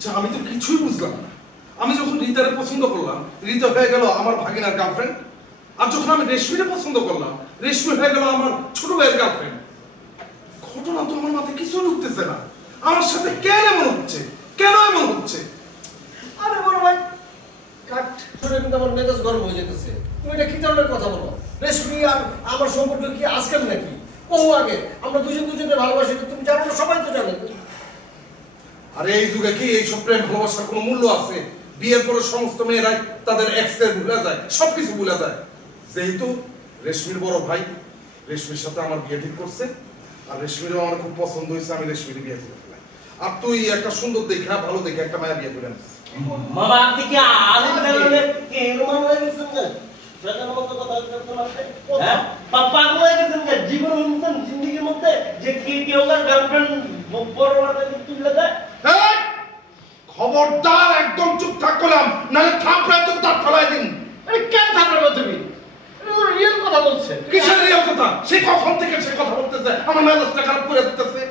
আচ্ছা আমি তো কিছুই বুঝলাম না। আমি যখন রিতারে পছন্দ করলাম, রিতা হয়ে গেল আমার ভাগিনার গার্লফ্রেন্ড, আর যখন আমি রেশমিরে পছন্দ করলাম, রেশমি হয়ে গেল আমার ছোট ভাইয়ের গার্লফ্রেন্ড। ঘটনা তো আমার মাথায় কিছু ঢুকতেছে না। আমার সাথে কেন এমন হচ্ছে, কেন এমন হচ্ছে? আরে বড় ভাই, কাট শুনে কিন্তু আমার মেজাজ গরম হয়ে যেতেছে। তুমি এটা কি ধরনের কথা বলো? রেশমি আর আমার সম্পর্ক কি আজকাল নাকি? বহু আগে আমরা দুজনের ভালোবাসি, তুমি জানো না, সবাই তো জানে। আরে এই যুগে কি এইসব প্রেম ভালোবাসার কোনো মূল্য আছে? বিয়ের পরে সমস্ত মেয়েরাই তাদের এক্সের ভুলে যায়, সবকিছু ভুলে যায়। যেহেতু রেশমির বড় ভাই রেশমির সাথে আমার বিয়ে ঠিক করছে, আর রেশমিরও আমার খুব পছন্দ হয়েছে, আমি রেশমির বিয়ে করে ফেলাই। আর তুই একটা সুন্দর দেখা, ভালো দেখে একটা মায়া বিয়ে করে আনিস। মামা আপনি কি আলিম বেলালে কি এরমান হয়ে গেছেন না? সেটার মতো কথা বলতে পারতে? হ্যাঁ, পাপা হয়ে গেছেন না জীবন মতন জিন্দেগির মধ্যে যে কি কেউ না গার্লফ্রেন্ড বড় মাথা তুলে দেয়। এই খবরদার, একদম চুপ থাক করলাম, নালে থাপড়ায় তো দাঁত ফেলাই দিন। আরে কেন থাকবে তুমি? এটা তো রিয়েল কথা বলছে। কিসের রিয়েল কথা? সে কখন থেকে সে কথা বলতেছে, আমার মেজাজটা খারাপ করে দিতেছে।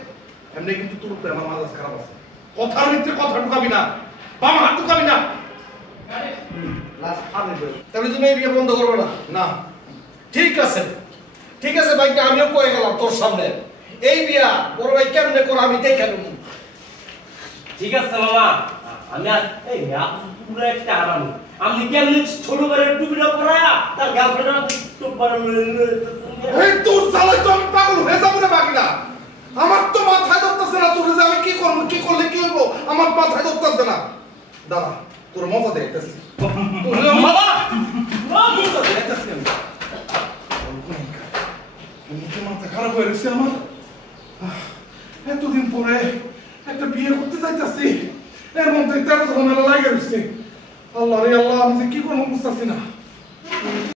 এমনি কিন্তু তোর উপরে আমার মেজাজ খারাপ আছে। কথার ভিতরে কথা ঢুকাবি না, বাম হাত ঢুকাবি না। তাহলে তুমি এই বিয়ে বন্ধ করবে না? না ঠিক আছে, ঠিক আছে ভাইকে আমিও কয়ে গেলাম তোর সামনে, এই বিয়া বড় ভাই কেমনে করে আমি দেখে নেব। ঠিক আছে মামা, আমি আর এই পুরো একটা আরাম। আপনি কেমনি ছোট করে টুপিটা পরায়া তার গার্লফ্রেন্ড টুপ বানানো। এই তোর জ্বালায় তো আমি পাগল হয়ে যাবো রে বাকিটা। আমার তো মাথায় ধরতেছে না, তোর যে আমি কি করবো, কি করলে কি হইবো, আমার মাথায় ধরতেছে না। দাঁড়া, তোর মজা দেখতেছি। মামা মাথা খারাপ হয়ে গেছে আমার। এতদিন পরে একটা বিয়ে করতে যাইতেছি, এর মধ্যে 13 ঝামেলা লাগে গেছে। আল্লাহ রে আল্লাহ, আমি যে কি করবো বুঝতেছি না।